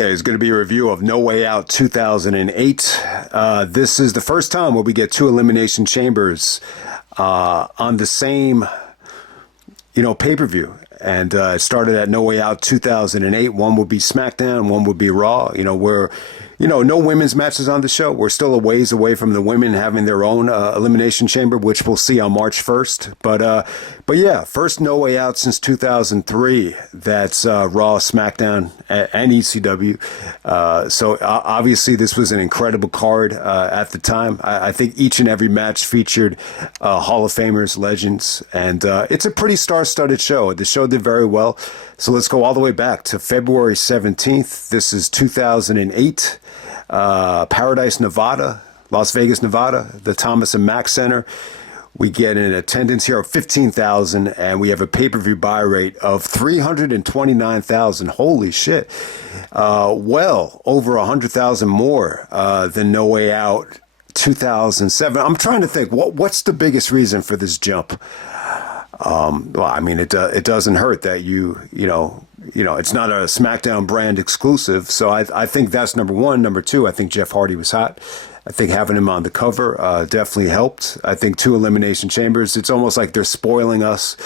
Okay, it's going to be a review of No Way Out 2008. This is the first time where we get two Elimination Chambers on the same, pay-per-view. And it started at No Way Out 2008. One would be Smackdown, one would be Raw. No women's matches on the show. We're still a ways away from the women having their own Elimination Chamber, which we'll see on March 1st. But yeah, first No Way Out since 2003. That's Raw, Smackdown, and ECW. So obviously this was an incredible card at the time. I think each and every match featured Hall of Famers, legends, and it's a pretty star-studded show. The show did very well. So let's go all the way back to February 17th. This is 2008. Paradise, Nevada, Las Vegas, Nevada, the Thomas and Mack Center. We get an attendance here of 15,000, and we have a pay-per-view buy rate of 329,000. Holy shit. Well over 100,000 more than No Way Out 2007. I'm trying to think, what's the biggest reason for this jump? It doesn't hurt that it's not a SmackDown brand exclusive. So I think that's number one. Number two, I think Jeff Hardy was hot. I think having him on the cover definitely helped. I think two Elimination Chambers. It's almost like they're spoiling us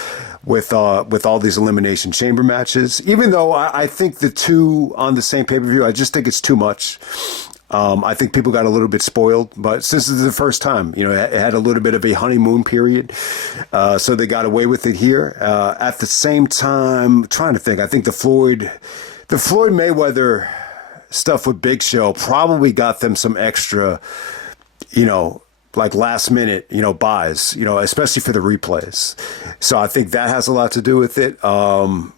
with all these Elimination Chamber matches. Even though I think the two on the same pay-per-view, I just think it's too much. I think people got a little bit spoiled, but since this is the first time, it had a little bit of a honeymoon period, so they got away with it here. At the same time, trying to think, I think the Floyd Mayweather stuff with Big Show probably got them some extra, like last minute, buys, especially for the replays. So I think that has a lot to do with it. Man,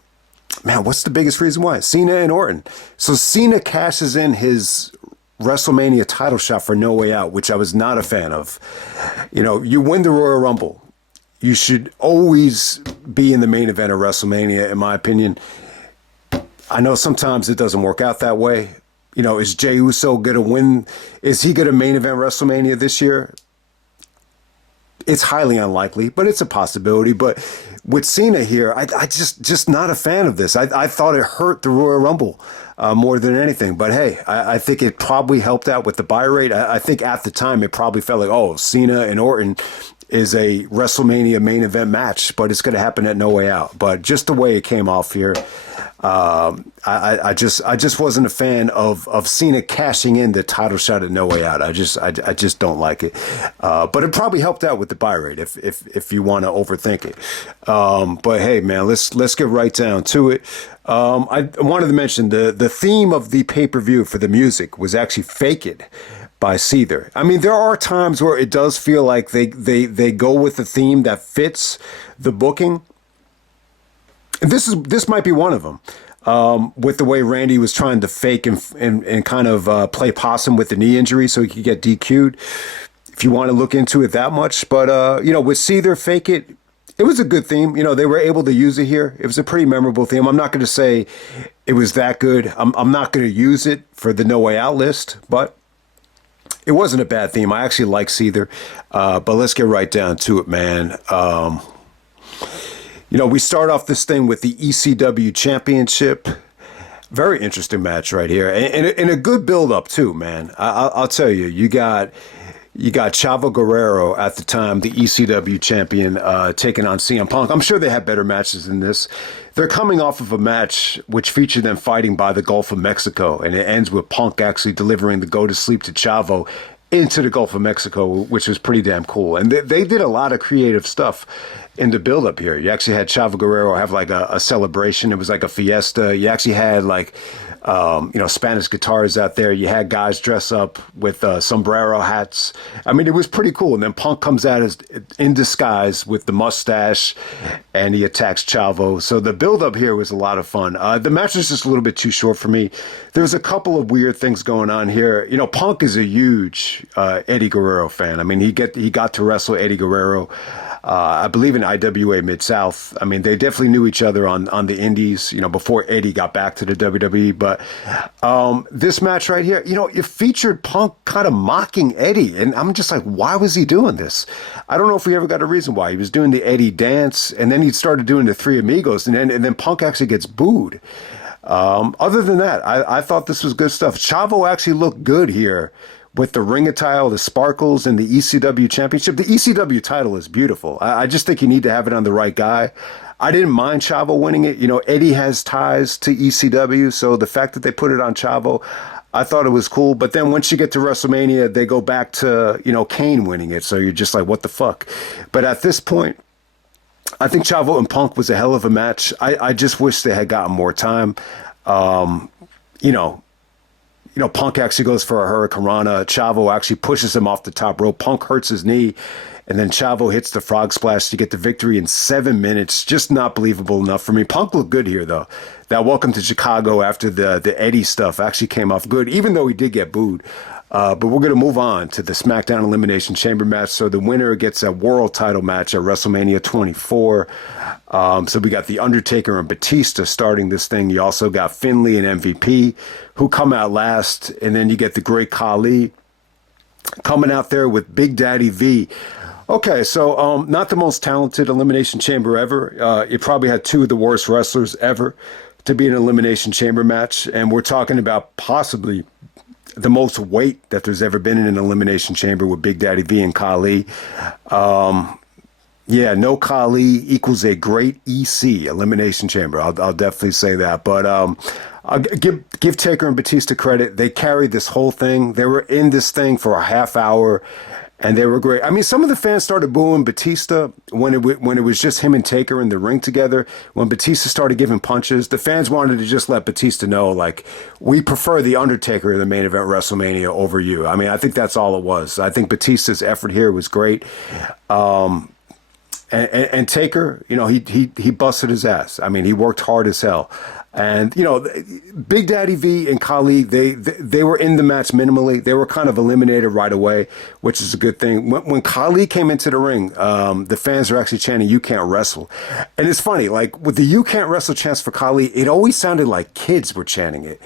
what's the biggest reason why? Cena and Orton. So Cena cashes in his WrestleMania title shot for No Way Out, which I was not a fan of. You win the Royal Rumble. You should always be in the main event of WrestleMania, in my opinion. I know sometimes it doesn't work out that way. Is Jey Uso going to win? Is he going to main event WrestleMania this year? It's highly unlikely, but it's a possibility. But with Cena here, I just not a fan of this. I thought it hurt the Royal Rumble more than anything. But hey, I think it probably helped out with the buy rate. I think at the time it probably felt like, oh, Cena and Orton is a WrestleMania main event match, but it's going to happen at No Way Out. But just the way it came off here, I just wasn't a fan of Cena cashing in the title shot at No Way Out. I just don't like it. But it probably helped out with the buy rate if you want to overthink it. But hey, man, let's get right down to it. I wanted to mention the theme of the pay-per-view for the music was actually Fake It by Seether. I mean, there are times where it does feel like they go with a theme that fits the booking. This might be one of them. With the way Randy was trying to fake and kind of play possum with the knee injury so he could get DQ'd, if you want to look into it that much. But, with Seether, Fake It, it was a good theme. They were able to use it here. It was a pretty memorable theme. I'm not going to say it was that good. I'm not going to use it for the No Way Out list, but it wasn't a bad theme. I actually like Seether. But let's get right down to it, man. We start off this thing with the ECW Championship. Very interesting match right here. And a good build-up, too, man. I'll tell you, you got Chavo Guerrero at the time, the ECW champion, taking on CM Punk. I'm sure they had better matches than this. They're coming off of a match which featured them fighting by the Gulf of Mexico, and it ends with Punk actually delivering the go-to-sleep to Chavo into the Gulf of Mexico, which was pretty damn cool. And they did a lot of creative stuff in the build-up here. You actually had Chavo Guerrero have like a celebration. It was like a fiesta. You actually had like Spanish guitars out there. You had guys dress up with sombrero hats. I mean, it was pretty cool. And then Punk comes out as in disguise with the mustache, and he attacks Chavo. So the build-up here was a lot of fun. The match was just a little bit too short for me. There was a couple of weird things going on here. Punk is a huge Eddie Guerrero fan. I mean, he got to wrestle Eddie Guerrero, I believe in IWA Mid-South. I mean, they definitely knew each other on the indies, before Eddie got back to the WWE. But this match right here, it featured Punk kind of mocking Eddie. And I'm just like, why was he doing this? I don't know if we ever got a reason why. He was doing the Eddie dance, and then he started doing the Three Amigos, and then Punk actually gets booed. Other than that, I thought this was good stuff. Chavo actually looked good here with the ring attire, the sparkles, and the ECW championship. The ECW title is beautiful. I just think you need to have it on the right guy. I didn't mind Chavo winning it. You know, Eddie has ties to ECW, so the fact that they put it on Chavo, I thought it was cool. But then once you get to WrestleMania, they go back to, you know, Kane winning it. So you're just like, what the fuck? But at this point, I think Chavo and Punk was a hell of a match. I just wish they had gotten more time. Um, you know, Punk actually goes for a Hurricane Rana. Chavo actually pushes him off the top rope. Punk hurts his knee, and then Chavo hits the frog splash to get the victory in 7 minutes. Just not believable enough for me. Punk looked good here, though. That welcome to Chicago after the Eddie stuff actually came off good, even though he did get booed. But we're going to move on to the Smackdown Elimination Chamber match. So the winner gets a world title match at WrestleMania 24. So we got The Undertaker and Batista starting this thing. You also got Finlay and MVP who come out last. And then you get the great Khali coming out there with Big Daddy V. Okay, so not the most talented Elimination Chamber ever. It probably had two of the worst wrestlers ever to be an Elimination Chamber match. And we're talking about possibly the most weight that there's ever been in an Elimination Chamber with Big Daddy V and Khali. Yeah, no Khali equals a great EC, Elimination Chamber. I'll definitely say that. But I'll give Taker and Batista credit. They carried this whole thing. They were in this thing for a half hour, and they were great. I mean, some of the fans started booing Batista when it was just him and Taker in the ring together. When Batista started giving punches, the fans wanted to just let Batista know, like, we prefer the Undertaker in the main event WrestleMania over you. I mean, I think that's all it was. I think Batista's effort here was great. And Taker, you know, he busted his ass. I mean, he worked hard as hell. And, you know, Big Daddy V and Khali, they were in the match minimally. They were kind of eliminated right away, which is a good thing. When Khali came into the ring, the fans were actually chanting, "You can't wrestle." And it's funny, like with the "You can't wrestle" chants for Khali, it always sounded like kids were chanting it.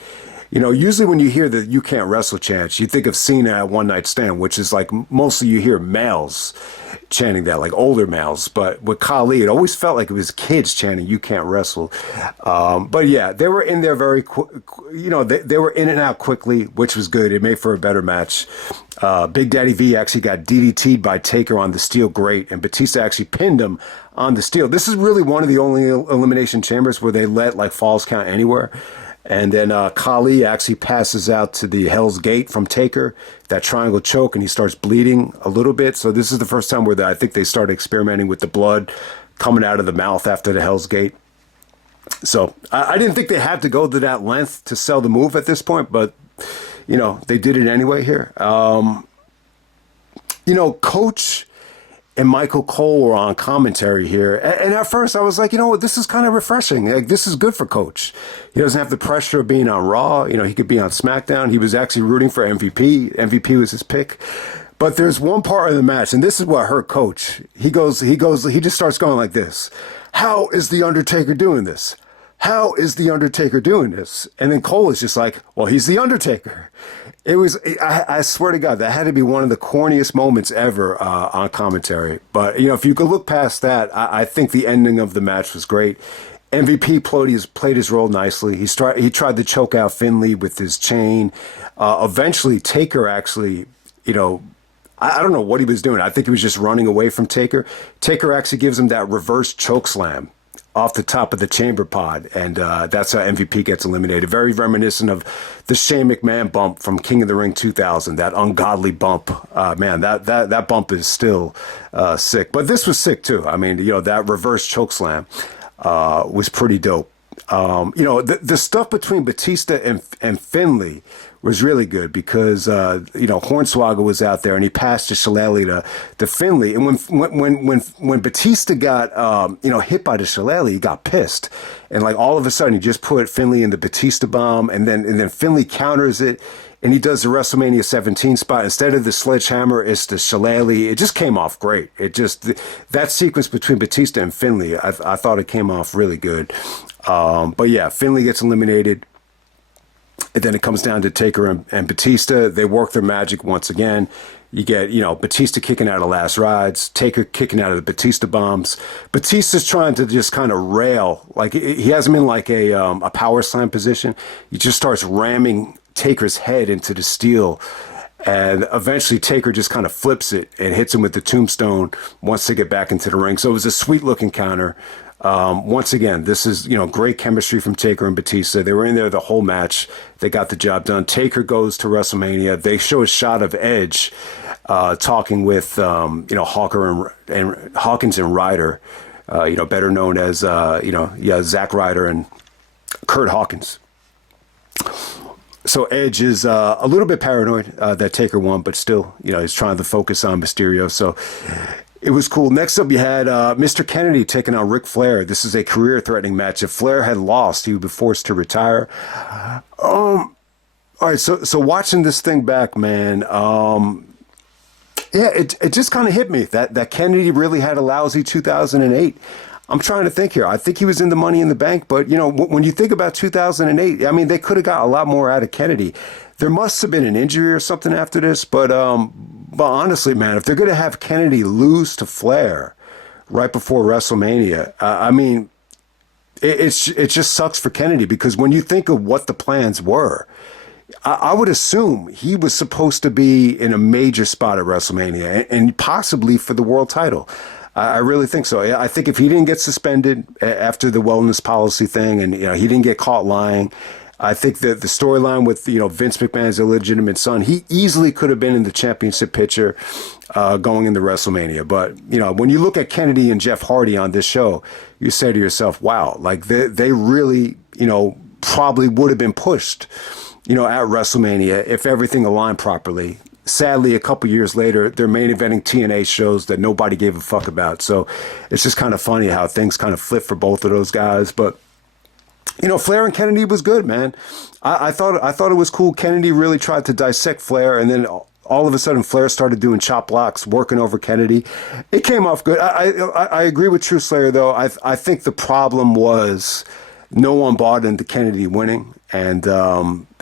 You know, usually when you hear the "You can't wrestle" chants, you think of Cena at One Night Stand, which is like mostly you hear males chanting that, like older males. But with Khali, it always felt like it was kids chanting "You can't wrestle." But yeah, they were in there very you know, they were in and out quickly, which was good. It made for a better match. Big Daddy V actually got DDT'd by Taker on the steel grate, and Batista actually pinned him on the steel. This is really one of the only Elimination Chambers where they let like falls count anywhere. And then Khali actually passes out to the Hell's Gate from Taker, that triangle choke, and he starts bleeding a little bit. So this is the first time where I think they started experimenting with the blood coming out of the mouth after the Hell's Gate. So I didn't think they had to go to that length to sell the move at this point, but, you know, they did it anyway here. You know, Coach and Michael Cole were on commentary here. And at first I was like, you know what, this is kind of refreshing. Like, this is good for Coach. He doesn't have the pressure of being on Raw. You know, he could be on SmackDown. He was actually rooting for MVP. MVP was his pick. But there's one part of the match, and this is what hurt Coach. He just starts going like this. How is The Undertaker doing this? How is The Undertaker doing this? And then Cole is just like, well, he's The Undertaker. It was, I swear to God, that had to be one of the corniest moments ever on commentary. But, you know, if you could look past that, I think the ending of the match was great. MVP played his role nicely. He tried to choke out Finlay with his chain. Eventually, Taker actually, you know, I don't know what he was doing. I think he was just running away from Taker. Taker actually gives him that reverse choke slam off the top of the chamber pod, and that's how MVP gets eliminated. Very reminiscent of the Shane McMahon bump from King of the Ring 2000, that ungodly bump. Man, that bump is still sick. But this was sick too. I mean, you know, that reverse choke slam was pretty dope. You know, the stuff between Batista and Finlay was really good because, you know, Hornswoggle was out there and he passed the shillelagh to Finlay. And when Batista got, you know, hit by the shillelagh, he got pissed. And like all of a sudden he just put Finlay in the Batista bomb, and then Finlay counters it and he does the WrestleMania 17 spot. Instead of the sledgehammer, it's the shillelagh. It just came off great. That sequence between Batista and Finlay, I thought it came off really good. But yeah, Finlay gets eliminated. And then it comes down to Taker and Batista. They work their magic once again. You get, Batista kicking out of last rides, Taker kicking out of the Batista bombs. Batista's trying to just kind of rail. Like, he has him in like a power slam position. He just starts ramming Taker's head into the steel. And eventually Taker just kind of flips it and hits him with the tombstone once they get back into the ring. So it was a sweet looking counter. Once again, this is, great chemistry from Taker and Batista. They were in there the whole match. They got the job done. Taker goes to WrestleMania. They show a shot of Edge talking with, Hawkins and Ryder, better known as, Zack Ryder and Kurt Hawkins. So Edge is a little bit paranoid that Taker won, but still, he's trying to focus on Mysterio. So it was cool. Next up, you had Mr. Kennedy taking on Ric Flair. This is a career-threatening match. If Flair had lost, he would be forced to retire. All right, so watching this thing back, man, it just kind of hit me that Kennedy really had a lousy 2008. I'm trying to think here. I think he was in the Money in the Bank, but, when you think about 2008, I mean, they could have got a lot more out of Kennedy. There must have been an injury or something after this, but honestly, man, if they're going to have Kennedy lose to Flair right before WrestleMania, I mean, it just sucks for Kennedy, because when you think of what the plans were, I would assume he was supposed to be in a major spot at WrestleMania and possibly for the world title. I really think so. I think if he didn't get suspended after the wellness policy thing and, he didn't get caught lying, I think that the storyline with, Vince McMahon's illegitimate son, he easily could have been in the championship picture going into WrestleMania. But, when you look at Kennedy and Jeff Hardy on this show, you say to yourself, wow, like they really, probably would have been pushed, at WrestleMania if everything aligned properly. Sadly, a couple years later, they're main eventing TNA shows that nobody gave a fuck about. So it's just kind of funny how things kind of flip for both of those guys. But, Flair and Kennedy was good, man. I thought it was cool. Kennedy really tried to dissect Flair, and then all of a sudden Flair started doing chop blocks, working over Kennedy. It came off good. I agree with True Slayer, though. I think the problem was no one bought into Kennedy winning, and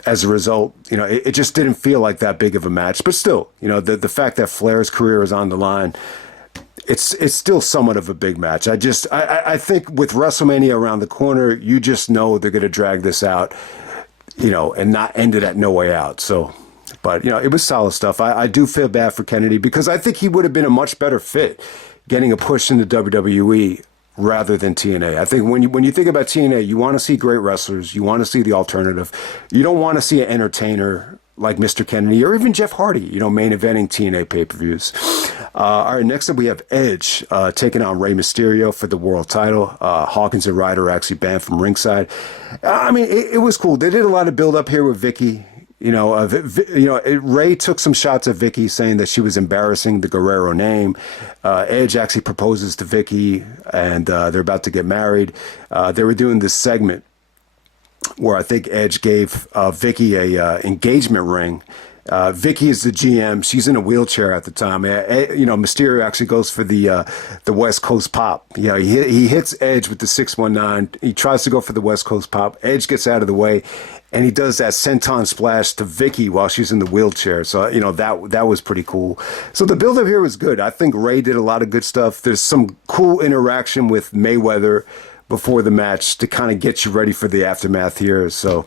as a result, it just didn't feel like that big of a match. But still, the fact that Flair's career is on the line, it's still somewhat of a big match. I think with WrestleMania around the corner, you just know they're going to drag this out, and not end it at No Way Out. So, but it was solid stuff. I do feel bad for Kennedy, because I think he would have been a much better fit getting a push into WWE rather than TNA. I think when you think about TNA, you want to see great wrestlers. You want to see the alternative. You don't want to see an entertainer like Mr. Kennedy or even Jeff Hardy, main eventing TNA pay-per-views. All right, next up we have Edge taking on Rey Mysterio for the world title. Hawkins and Ryder are actually banned from ringside. I mean, it was cool. They did a lot of build-up here with Vicky. Rey took some shots at Vicky, saying that she was embarrassing the Guerrero name. Edge actually proposes to Vicky, and they're about to get married. They were doing this segment where I think Edge gave Vicky a engagement ring. Vicky is the GM. She's in a wheelchair at the time. Mysterio actually goes for the West Coast pop. He hits Edge with the 619. He tries to go for the West Coast pop. Edge gets out of the way, and he does that senton splash to Vicky while she's in the wheelchair. So, that was pretty cool. So the build-up here was good. I think Rey did a lot of good stuff. There's some cool interaction with Mayweather before the match to kind of get you ready for the aftermath here. So,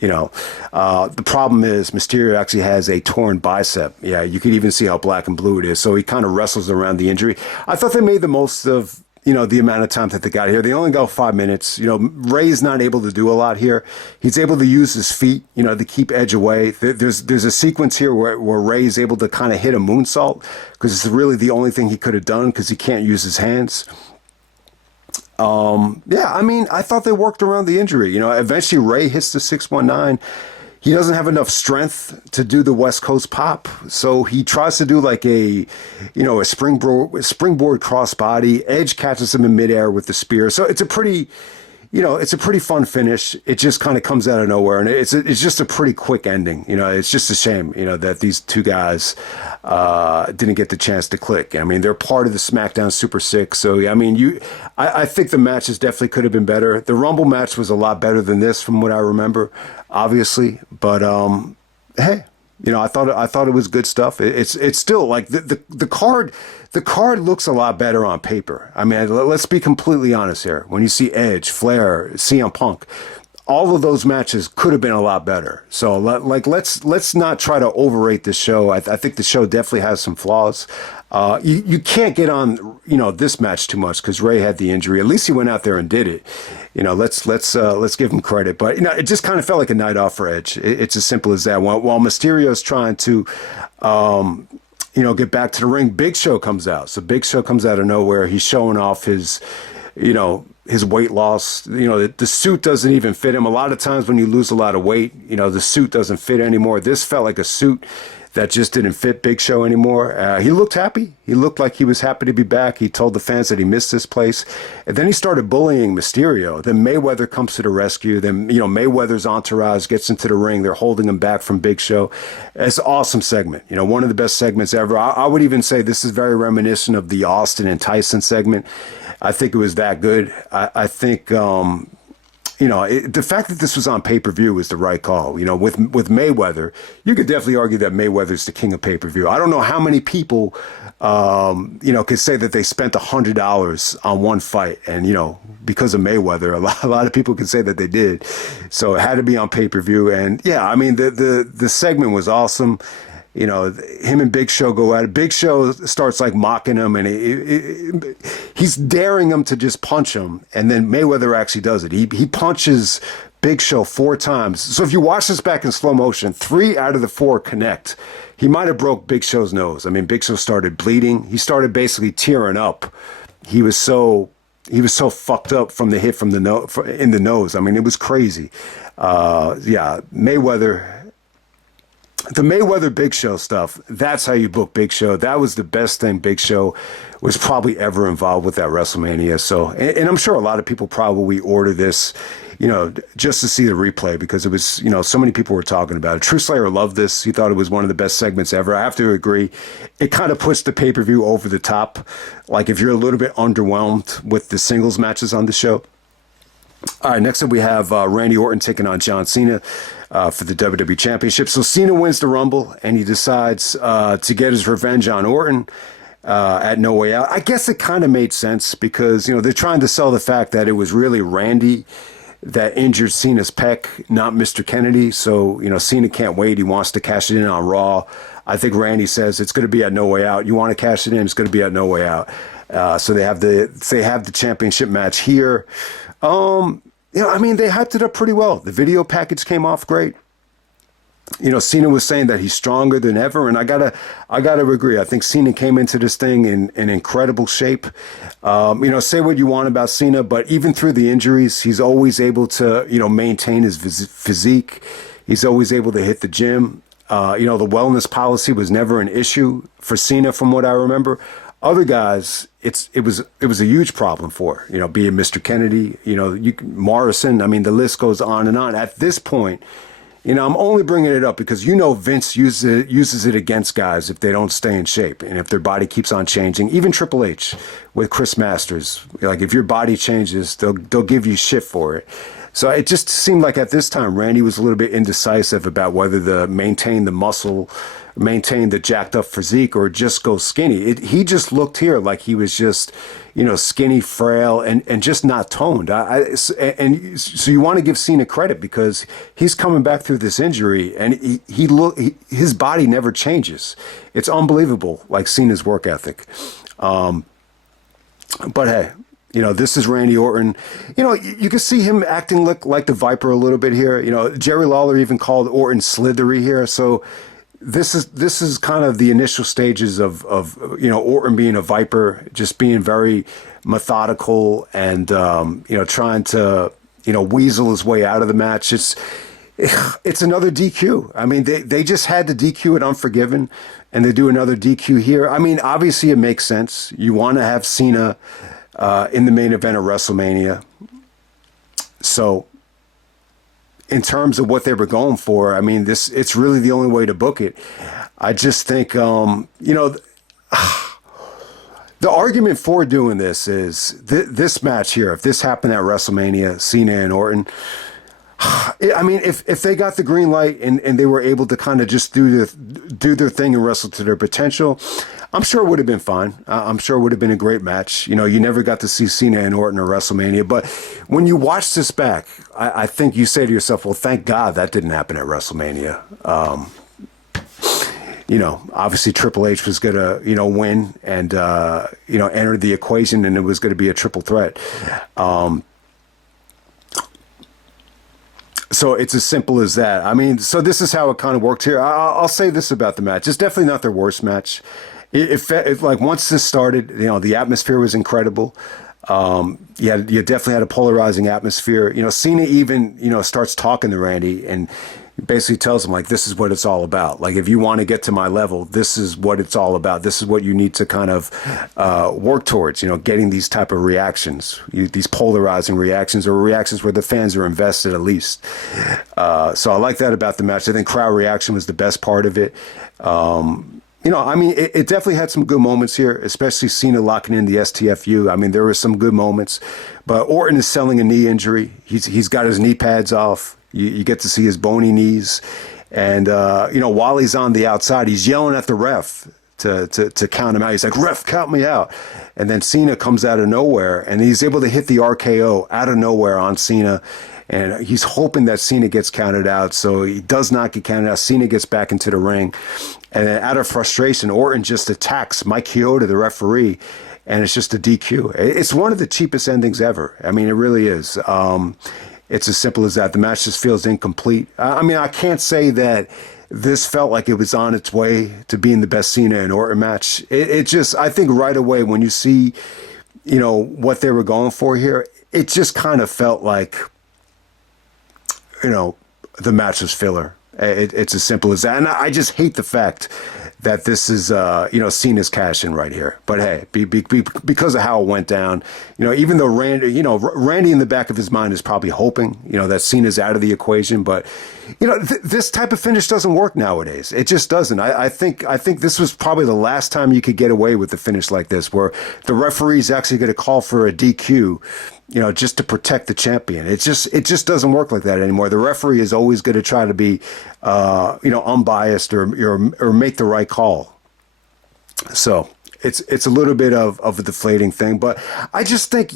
the problem is Mysterio actually has a torn bicep. Yeah, you could even see how black and blue it is. So he kind of wrestles around the injury. I thought they made the most of, the amount of time that they got here. They only go 5 minutes. Rey's not able to do a lot here. He's able to use his feet, to keep Edge away. There's a sequence here where Rey is able to kind of hit a moonsault, because it's really the only thing he could have done, because he can't use his hands. I thought they worked around the injury. Eventually Rey hits the 619. He doesn't have enough strength to do the West Coast pop, so he tries to do like a springboard crossbody. Edge catches him in midair with the spear. So it's a pretty, it's a pretty fun finish. It just kind of comes out of nowhere, and it's just a pretty quick ending. It's just a shame, that these two guys didn't get the chance to click. I mean, they're part of the SmackDown Super Six, so I mean, I think the matches definitely could have been better. The Rumble match was a lot better than this, from what I remember, obviously. But hey. I thought it was good stuff. It's still like the card. The card looks a lot better on paper. I mean, let's be completely honest here. When you see Edge, Flair, CM Punk, all of those matches could have been a lot better. So let's not try to overrate the show. I think the show definitely has some flaws. You can't get on this match too much because Rey had the injury. At least he went out there and did it. Let's give him credit. But it just kind of felt like a night off for Edge. It's as simple as that. While Mysterio's trying to get back to the ring, Big Show comes out. So Big Show comes out of nowhere. He's showing off his weight loss. The suit doesn't even fit him. A lot of times when you lose a lot of weight, the suit doesn't fit anymore. This felt like a suit that just didn't fit Big Show anymore. He looked happy. He looked like he was happy to be back. He told the fans that he missed this place. And then he started bullying Mysterio. Then Mayweather comes to the rescue. Then, Mayweather's entourage gets into the ring. They're holding him back from Big Show. It's an awesome segment. One of the best segments ever. I would even say this is very reminiscent of the Austin and Tyson segment. I think it was that good. I think... the fact that this was on pay-per-view was the right call. With Mayweather, you could definitely argue that Mayweather's the king of pay-per-view. I don't know how many people, could say that they spent $100 on one fight, and because of Mayweather, a lot of people could say that they did. So it had to be on pay-per-view, and yeah, I mean the segment was awesome. Him and Big Show go at it. Big Show starts like mocking him, and he's daring him to just punch him. And then Mayweather actually does it. He punches Big Show 4 times. So if you watch this back in slow motion, 3 out of the 4 connect. He might have broke Big Show's nose. I mean, Big Show started bleeding. He started basically tearing up. He was so fucked up from the hit from in the nose. I mean, it was crazy. Mayweather. The Mayweather Big Show stuff, that's how you book Big Show. That was the best thing Big Show was probably ever involved with at WrestleMania. So, and I'm sure a lot of people probably order this, just to see the replay because it was, so many people were talking about it. True Slayer loved this. He thought it was one of the best segments ever. I have to agree. It kind of puts the pay-per-view over the top. Like if you're a little bit underwhelmed with the singles matches on the show. All right, next up we have Randy Orton taking on John Cena for the WWE Championship. So Cena wins the Rumble, and he decides to get his revenge on Orton at No Way Out. I guess it kind of made sense because, they're trying to sell the fact that it was really Randy that injured Cena's pec, not Mr. Kennedy. So, Cena can't wait. He wants to cash it in on Raw. I think Randy says it's going to be at No Way Out. You want to cash it in, it's going to be at No Way Out. So they have the championship match here. I mean, they hyped it up pretty well. The video package came off great. Cena was saying that he's stronger than ever, and I gotta agree. I think Cena came into this thing in incredible shape. Say what you want about Cena, but even through the injuries, he's always able to, maintain his physique. He's always able to hit the gym. The wellness policy was never an issue for Cena, from what I remember. Other guys, it was a huge problem for, being Mr. Kennedy, Morrison. I mean, the list goes on and on. At this point, I'm only bringing it up because Vince uses it against guys if they don't stay in shape and if their body keeps on changing. Even Triple H with Chris Masters, like if your body changes, they'll give you shit for it. So it just seemed like at this time Randy was a little bit indecisive about whether to maintain the muscle, maintain the jacked up physique, or just go skinny. He just looked here like he was just, skinny, frail, and just not toned. And so you want to give Cena credit because he's coming back through this injury, and his body never changes. It's unbelievable, like Cena's work ethic. But hey. This is Randy Orton. You can see him acting like the Viper a little bit here. Jerry Lawler even called Orton slithery here. So this is kind of the initial stages of Orton being a Viper, just being very methodical and trying to weasel his way out of the match. It's another DQ. I mean, they just had to DQ at Unforgiven, and they do another DQ here. I mean, obviously it makes sense. You want to have Cena in the main event of WrestleMania. So in terms of what they were going for, I mean, it's really the only way to book it. I just think, the argument for doing this is this match here. If this happened at WrestleMania, Cena and Orton, I mean, if they got the green light and they were able to kind of just do their thing and wrestle to their potential, I'm sure it would have been fine. I'm sure it would have been a great match. You know, you never got to see Cena and Orton at WrestleMania, but when you watch this back, I think you say to yourself, well, thank God that didn't happen at WrestleMania. Obviously Triple H was going to, win and, enter the equation, and it was going to be a triple threat. So it's as simple as that. I mean, so this is how it kind of worked here. I'll say this about the match. It's definitely not their worst match. It like once this started, the atmosphere was incredible. You definitely had a polarizing atmosphere. Cena even, starts talking to Randy and basically tells him, like, this is what it's all about. Like, if you want to get to my level, this is what it's all about. This is what you need to kind of work towards, getting these type of reactions, these polarizing reactions, or reactions where the fans are invested at least. So I like that about the match. I think crowd reaction was the best part of it. It definitely had some good moments here, especially Cena locking in the STFU. I mean, there were some good moments, but Orton is selling a knee injury. He's got his knee pads off. You get to see his bony knees. And, while he's on the outside, he's yelling at the ref to count him out. He's like, ref, count me out. And then Cena comes out of nowhere, and he's able to hit the RKO out of nowhere on Cena. And he's hoping that Cena gets counted out. So he does not get counted out. Cena gets back into the ring. And then out of frustration, Orton just attacks Mike Chioda, the referee. And it's just a DQ. It's one of the cheapest endings ever. I mean, it really is. It's as simple as that. The match just feels incomplete. I can't say that this felt like it was on its way to being the best Cena and Orton match. It just, I think right away when you see, what they were going for here, it just kind of felt like, the match was filler. It's as simple as that. And I just hate the fact that this is, Cena's cash in right here. But hey, because of how it went down, even though Randy in the back of his mind is probably hoping, that Cena's out of the equation. But, this type of finish doesn't work nowadays. It just doesn't. I think this was probably the last time you could get away with a finish like this, where the referee's actually going to call for a DQ, just to protect the champion. It just doesn't work like that anymore. The referee is always going to try to be, unbiased or make the right call. So it's a little bit of a deflating thing, but I just think,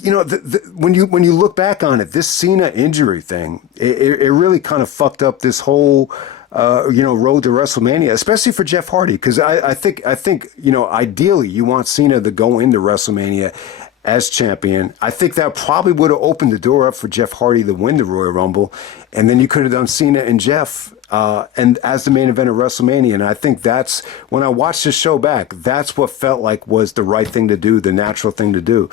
when you look back on it, this Cena injury thing, it really kind of fucked up this whole, road to WrestleMania, especially for Jeff Hardy. Because I think, ideally you want Cena to go into WrestleMania as champion. I think that probably would have opened the door up for Jeff Hardy to win the Royal Rumble, and then you could have done Cena and Jeff and as the main event of WrestleMania. And I think that's, when I watched this show back, that's what felt like was the right thing to do, the natural thing to do.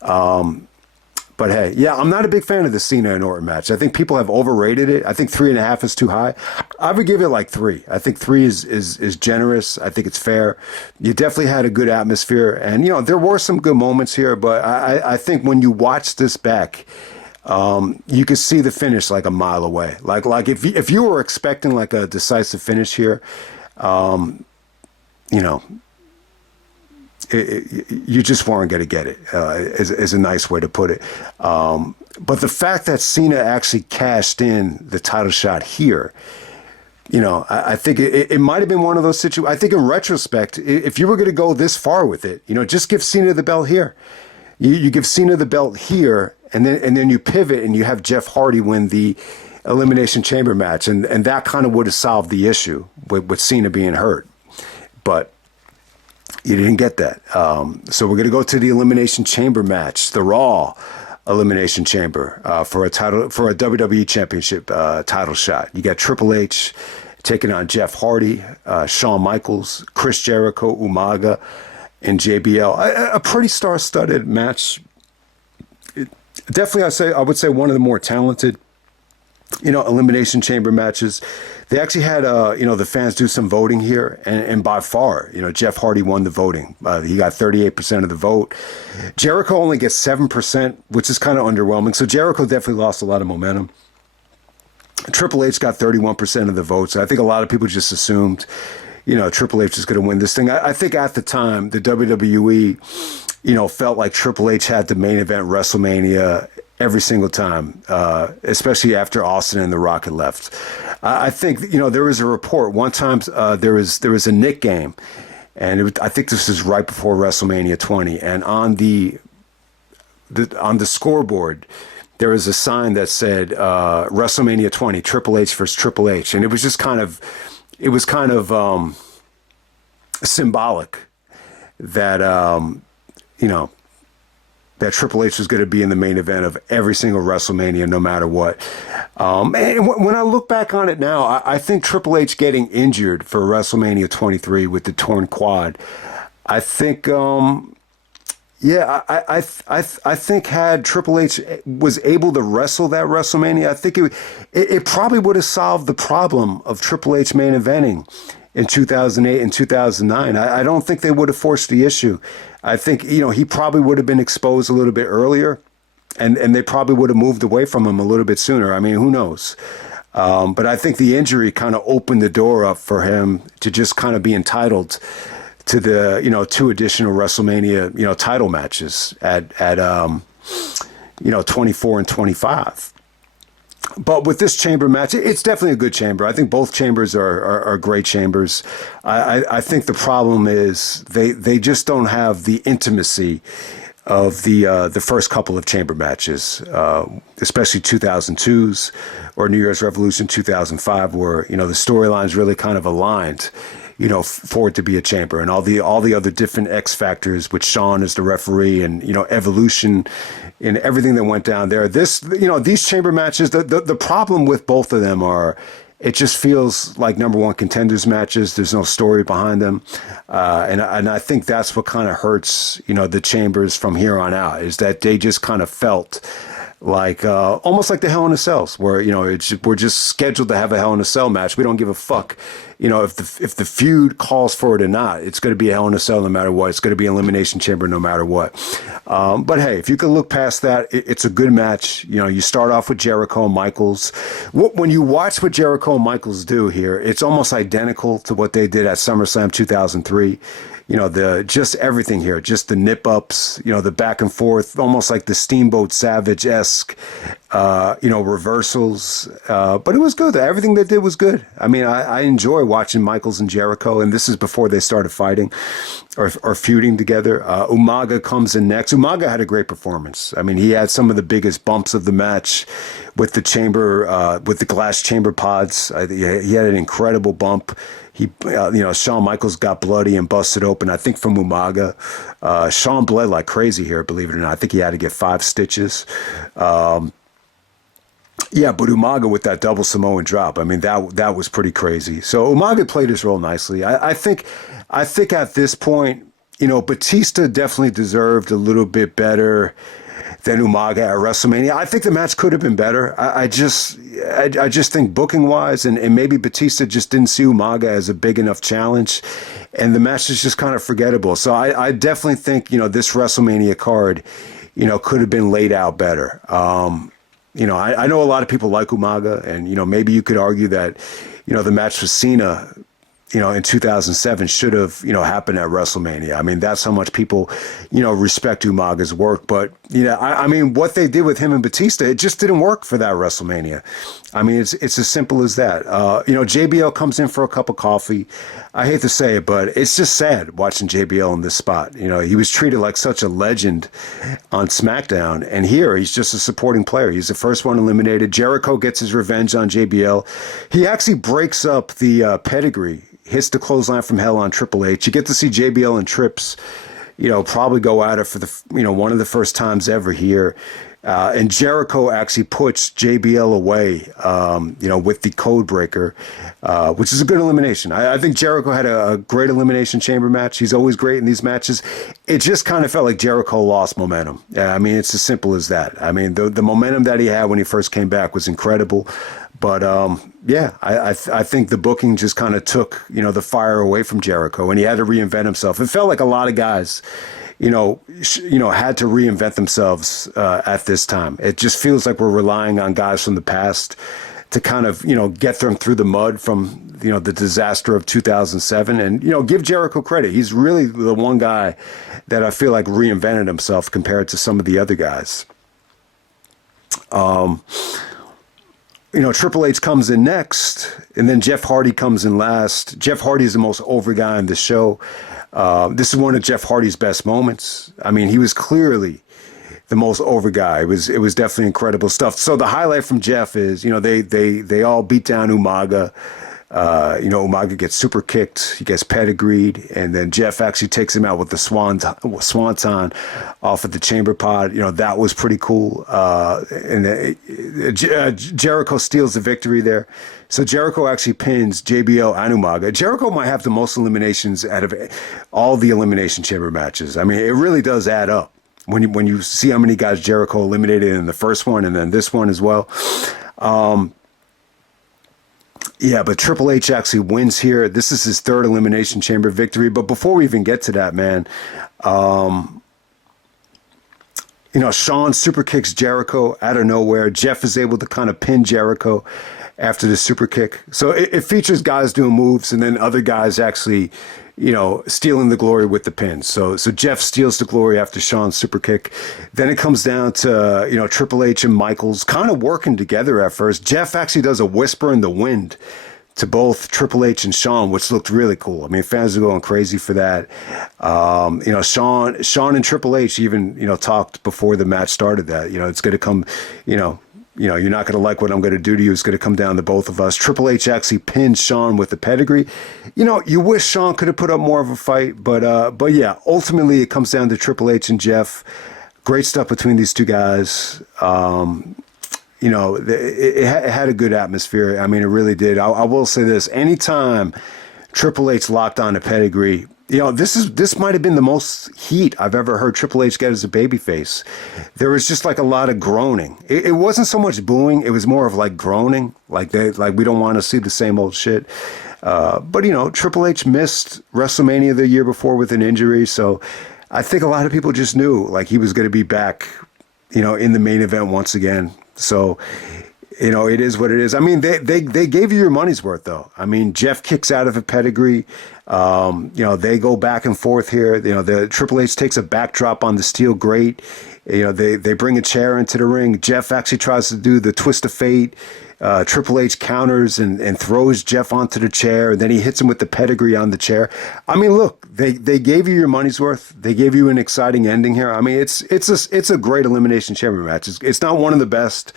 But hey, yeah, I'm not a big fan of the Cena and Orton match. I think people have overrated it. I think 3.5 is too high. I would give it like 3. I think 3 is generous. I think it's fair. You definitely had a good atmosphere, and there were some good moments here. But I think when you watch this back, you could see the finish like a mile away. Like if you were expecting like a decisive finish here, you just weren't going to get it, is a nice way to put it. But the fact that Cena actually cashed in the title shot here, I think it might have been one of those situations. I think in retrospect, if you were going to go this far with it, just give Cena the belt here. You give Cena the belt here, and then you pivot and you have Jeff Hardy win the Elimination Chamber match, and that kind of would have solved the issue with Cena being hurt. But you didn't get that. So we're going to go to the Elimination Chamber match, the Raw Elimination Chamber, for a WWE Championship title shot. You got Triple H taking on Jeff Hardy, Shawn Michaels, Chris Jericho, Umaga, and JBL. A pretty star-studded match. Definitely, I would say one of the more talented Elimination Chamber matches. They actually had, the fans do some voting here, and by far, Jeff Hardy won the voting. He got 38% of the vote. Jericho only gets 7%, which is kind of underwhelming. So Jericho definitely lost a lot of momentum. Triple H got 31% of the votes. I think a lot of people just assumed, Triple H is going to win this thing. I think at the time, the WWE, felt like Triple H had the main event WrestleMania every single time, especially after Austin and The Rock had left. I think, there was a report one time, there was a Nick game, and I think this was right before WrestleMania 20, and on the scoreboard, there was a sign that said WrestleMania 20, Triple H versus Triple H, and it was just kind of symbolic that that Triple H was going to be in the main event of every single WrestleMania, no matter what. And when I look back on it now, I think Triple H getting injured for WrestleMania 23 with the torn quad, I think, I think had Triple H was able to wrestle that WrestleMania, I think it probably would have solved the problem of Triple H main eventing in 2008 and 2009. I don't think they would have forced the issue. I think, he probably would have been exposed a little bit earlier, and they probably would have moved away from him a little bit sooner. I mean, who knows? But I think the injury kind of opened the door up for him to just kind of be entitled to the, 2 additional WrestleMania, title matches at 24 and 25. But with this chamber match, it's definitely a good chamber. I think both chambers are great chambers. I think the problem is they just don't have the intimacy of the first couple of chamber matches, especially 2002's or New Year's Revolution 2005, where the storylines really kind of aligned, for it to be a chamber, and all the other different X factors with Shawn as the referee, and evolution in everything that went down there. These chamber matches, the problem with both of them are, it just feels like number one contenders matches. There's no story behind them, and I think that's what kind of hurts the chambers from here on out, is that they just kind of felt like almost like the Hell in a Cells, where we're just scheduled to have a Hell in a Cell match. We don't give a fuck, if the feud calls for it or not. It's going to be a Hell in a Cell no matter what. It's going to be an Elimination Chamber no matter what. But hey, if you can look past that, it's a good match. You start off with Jericho and Michaels. When you watch what Jericho and Michaels do here, it's almost identical to what they did at SummerSlam 2003. Just everything here, just the nip ups, the back and forth, almost like the Steamboat Savage-esque, reversals. But it was good. Everything they did was good. I mean, I enjoy watching Michaels and Jericho, and this is before they started fighting or feuding together. Umaga comes in next. Umaga had a great performance. I mean, he had some of the biggest bumps of the match with the chamber, with the glass chamber pods. He had an incredible bump. Shawn Michaels got bloody and busted open, I think, from Umaga. Shawn bled like crazy here, believe it or not. I think he had to get 5 stitches. But Umaga with that double Samoan drop, I mean, that was pretty crazy. So Umaga played his role nicely. I think at this point, Batista definitely deserved a little bit better than Umaga at WrestleMania. I think the match could have been better. I just think booking wise, and maybe Batista just didn't see Umaga as a big enough challenge, and the match is just kind of forgettable. So I definitely think this WrestleMania card, could have been laid out better. I know a lot of people like Umaga, and maybe you could argue that the match with Cena, in 2007 should have, happened at WrestleMania. I mean, that's how much people, respect Umaga's work. But, I mean, what they did with him and Batista, it just didn't work for that WrestleMania. I mean, it's as simple as that. JBL comes in for a cup of coffee. I hate to say it, but it's just sad watching JBL in this spot. He was treated like such a legend on Smackdown, and here he's just a supporting player. He's the first one eliminated. Jericho gets his revenge on JBL. He actually breaks up the pedigree, hits the clothesline from hell on Triple H. You get to see JBL and Trips, probably go at it for the, one of the first times ever here. And Jericho actually puts JBL away, with the code breaker, which is a good elimination. I think Jericho had a great Elimination Chamber match. He's always great in these matches. It just kind of felt like Jericho lost momentum. I mean, it's as simple as that. I mean, the momentum that he had when he first came back was incredible. But yeah, I think the booking just kind of took, the fire away from Jericho, and he had to reinvent himself. It felt like a lot of guys, had to reinvent themselves at this time. It just feels like we're relying on guys from the past to kind of, get them through the mud from, the disaster of 2007, and, give Jericho credit. He's really the one guy that I feel like reinvented himself compared to some of the other guys. Triple H comes in next, and then Jeff Hardy comes in last. Jeff Hardy is the most over guy in the show. This is one of Jeff Hardy's best moments. I mean, he was clearly the most over guy. It was definitely incredible stuff. So the highlight from Jeff is, they all beat down Umaga. Umaga gets super kicked, he gets pedigreed, and then Jeff actually takes him out with the swanton off of the chamber pod. That was pretty cool. Jericho steals the victory there. So Jericho actually pins JBL and Umaga. Jericho might have the most eliminations out of all the Elimination Chamber matches. I mean, it really does add up when you see how many guys Jericho eliminated in the first one and then this one as well. Yeah, but Triple H actually wins here. This is his third Elimination Chamber victory. But before we even get to that, man, Shawn super kicks Jericho out of nowhere. Jeff is able to kind of pin Jericho after the super kick. So it features guys doing moves and then other guys actually, stealing the glory with the pins. So Jeff steals the glory after Shawn's super kick. Then it comes down to, Triple H and Michaels kind of working together at first. Jeff actually does a whisper in the wind to both Triple H and Shawn, which looked really cool. I mean, fans are going crazy for that. Shawn and Triple H even, talked before the match started that, it's going to come, you're not going to like what I'm going to do to you. It's going to come down to both of us. Triple H actually pinned Shawn with the pedigree. You wish Shawn could have put up more of a fight, but yeah, ultimately it comes down to Triple H and Jeff. Great stuff between these two guys. It had a good atmosphere. I mean, it really did. I will say this: anytime Triple H locked on a pedigree, this might have been the most heat I've ever heard Triple H get as a babyface. There was just like a lot of groaning. It wasn't so much booing; it was more of like groaning, like we don't want to see the same old shit. But Triple H missed WrestleMania the year before with an injury, so I think a lot of people just knew like he was going to be back, in the main event once again. So. It is what it is. I mean, they gave you your money's worth, though. I mean, Jeff kicks out of a pedigree. They go back and forth here. The Triple H takes a backdrop on the steel grate. They bring a chair into the ring. Jeff actually tries to do the twist of fate. Triple H counters and throws Jeff onto the chair, and then he hits him with the pedigree on the chair. I mean, look, they gave you your money's worth. They gave you an exciting ending here. I mean, it's a great Elimination Chamber match. It's not one of the best.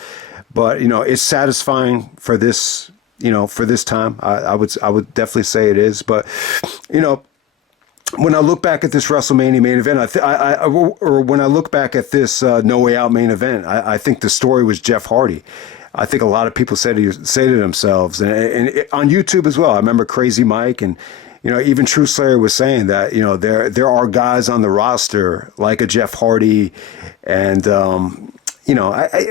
But, it's satisfying for this, for this time. I would definitely say it is. But, when I look back at this WrestleMania main event, or when I look back at this No Way Out main event, I think the story was Jeff Hardy. I think a lot of people say to themselves, and on YouTube as well. I remember Crazy Mike and, even True Slayer was saying that, there are guys on the roster like a Jeff Hardy and,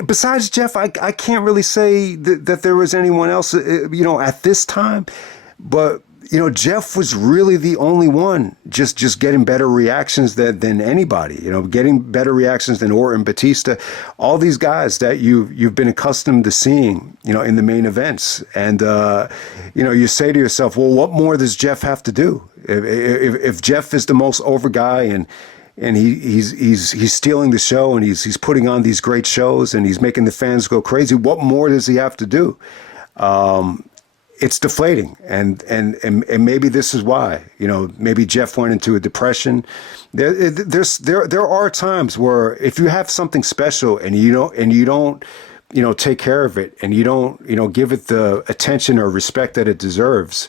besides Jeff, I can't really say that there was anyone else, at this time. But, Jeff was really the only one just getting better reactions than anybody, getting better reactions than Orton, Batista, all these guys that you've been accustomed to seeing, in the main events. And, you say to yourself, well, what more does Jeff have to do? If Jeff is the most over guy and he's stealing the show and he's putting on these great shows and he's making the fans go crazy, what more does he have to do? It's deflating, and maybe this is why. Maybe Jeff went into a depression. There are times where if you have something special and you don't take care of it and you don't give it the attention or respect that it deserves,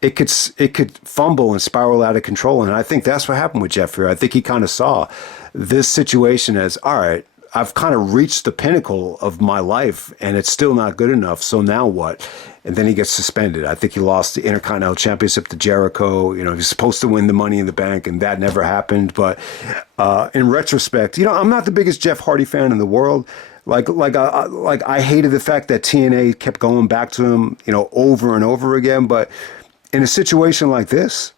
it could fumble and spiral out of control. And I think that's what happened with Jeff here. I think he kind of saw this situation as, all right, I've kind of reached the pinnacle of my life and it's still not good enough. So now what? And then he gets suspended. I think he lost the Intercontinental Championship to Jericho. He's supposed to win the Money in the Bank, and that never happened. But in retrospect, I'm not the biggest Jeff Hardy fan in the world, I hated the fact that TNA kept going back to him, over and over again. But in a situation like this,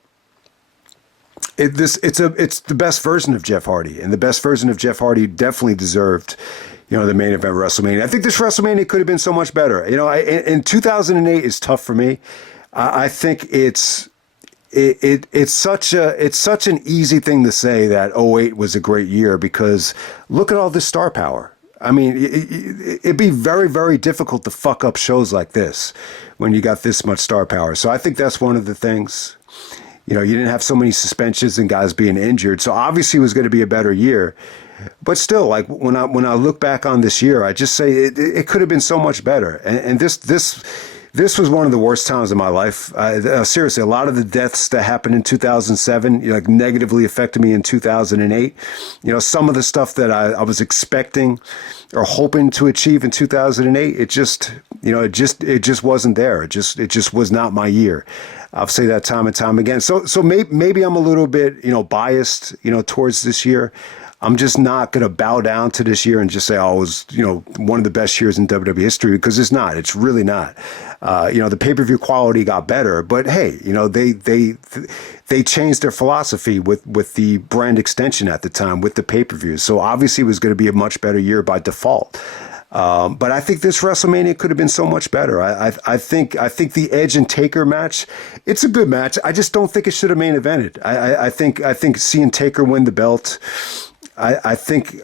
it's the best version of Jeff Hardy, and the best version of Jeff Hardy definitely deserved, the main event of WrestleMania. I think this WrestleMania could have been so much better. In 2008 is tough for me. I think it's such an easy thing to say that '08 was a great year, because look at all this star power. I mean, it'd be very, very difficult to fuck up shows like this when you got this much star power. So I think that's one of the things. You didn't have so many suspensions and guys being injured. So obviously it was going to be a better year. But still, like when I look back on this year, I just say it could have been so much better. And this was one of the worst times of my life. Seriously, a lot of the deaths that happened in 2007, negatively affected me in 2008. Some of the stuff that I was expecting or hoping to achieve in 2008, it just wasn't there. It just was not my year. I'll say that time and time again. So maybe I'm a little bit, biased, towards this year. I'm just not going to bow down to this year and just say, oh, it was, one of the best years in WWE history, because it's not. It's really not. The pay-per-view quality got better, but hey, they changed their philosophy with the brand extension at the time with the pay-per-views. So obviously it was going to be a much better year by default. But I think this WrestleMania could have been so much better. I think the Edge and Taker match, it's a good match. I just don't think it should have main evented. I think seeing Taker win the belt, I think,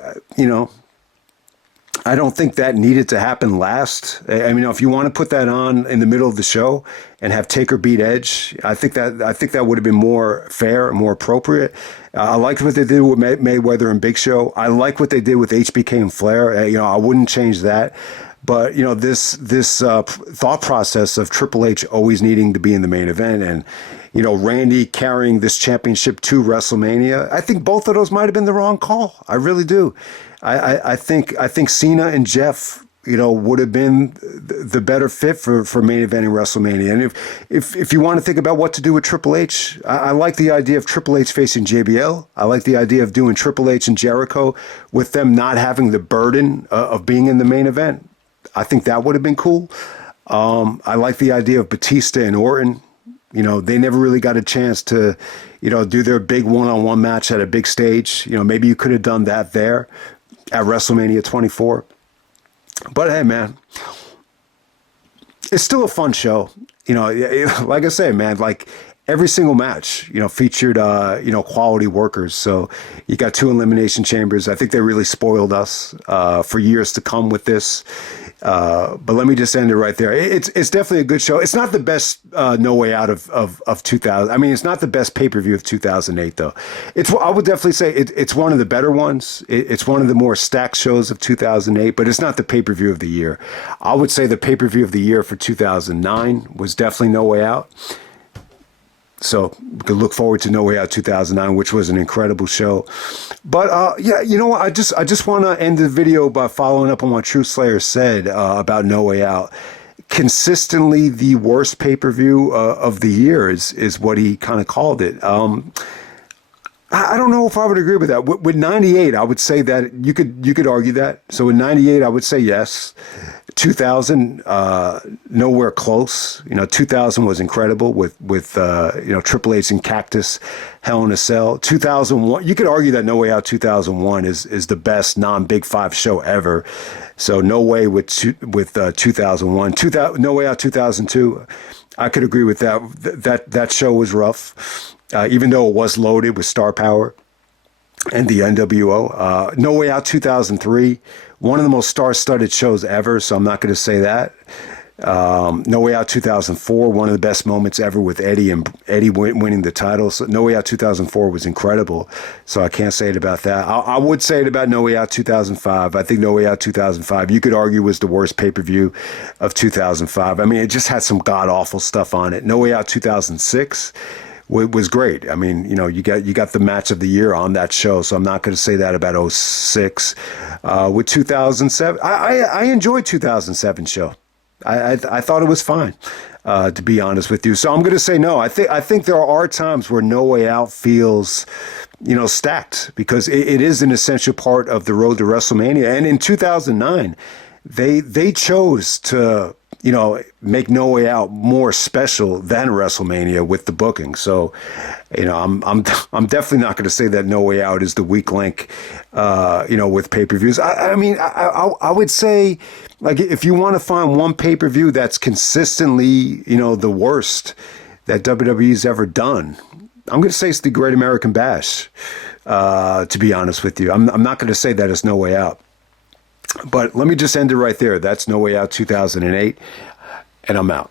I don't think that needed to happen last. I mean, if you want to put that on in the middle of the show and have Taker beat Edge, I think that would have been more fair and more appropriate. I liked what they did with Mayweather and Big Show. I like what they did with HBK and Flair. I wouldn't change that. But this thought process of Triple H always needing to be in the main event, and Randy carrying this championship to WrestleMania, I think both of those might have been the wrong call. I really do. I think Cena and Jeff, would have been the better fit for main eventing WrestleMania. And if you want to think about what to do with Triple H, I like the idea of Triple H facing JBL. I like the idea of doing Triple H and Jericho with them not having the burden of being in the main event. I think that would have been cool. I like the idea of Batista and Orton. They never really got a chance to, do their big one-on-one match at a big stage. Maybe you could have done that there at WrestleMania 24. But hey, man, it's still a fun show. Like I say, man, like every single match, featured, quality workers. So you got 2 elimination chambers. I think they really spoiled us for years to come with this. But let me just end it right there. It's definitely a good show. It's not the best No Way Out of 2000. I mean, it's not the best pay-per-view of 2008, though. I would definitely say it's one of the better ones. It's one of the more stacked shows of 2008, but it's not the pay-per-view of the year. I would say the pay-per-view of the year for 2009 was definitely No Way Out. So we could look forward to No Way Out 2009, which was an incredible show. But yeah, you know what? I just want to end the video by following up on what True Slayer said about No Way Out. Consistently, the worst pay-per-view of the year is what he kind of called it. I don't know if I would agree with that. With 98, I would say that you could argue that. So in 98, I would say yes. 2000, nowhere close. 2000 was incredible with Triple H and Cactus, Hell in a Cell. 2001, you could argue that No Way Out 2001 is the best non-Big Five show ever. So no way with 2001. No Way Out 2002, I could agree with that. That show was rough. Even though it was loaded with star power and the NWO. No Way Out 2003, one of the most star-studded shows ever, so I'm not going to say that. No Way Out 2004, one of the best moments ever with Eddie winning the title. So No Way Out 2004 was incredible, so I can't say it about that. I would say it about No Way Out 2005. I think No Way Out 2005, you could argue, was the worst pay-per-view of 2005. I mean, it just had some god-awful stuff on it. No Way Out 2006 was great. I mean, you got the match of the year on that show, so I'm not going to say that about '06. With 2007, I enjoyed 2007 show. I thought it was fine, to be honest with you. So I'm going to say no. I think there are times where No Way Out feels, stacked, because it is an essential part of the road to WrestleMania. And in 2009, they chose to, make No Way Out more special than WrestleMania with the booking. So, I'm definitely not going to say that No Way Out is the weak link, with pay-per-views. I would say, like, if you want to find one pay-per-view that's consistently, the worst that WWE's ever done, I'm going to say it's the Great American Bash, to be honest with you. I'm not going to say that it's No Way Out. But let me just end it right there. That's No Way Out 2008, and I'm out.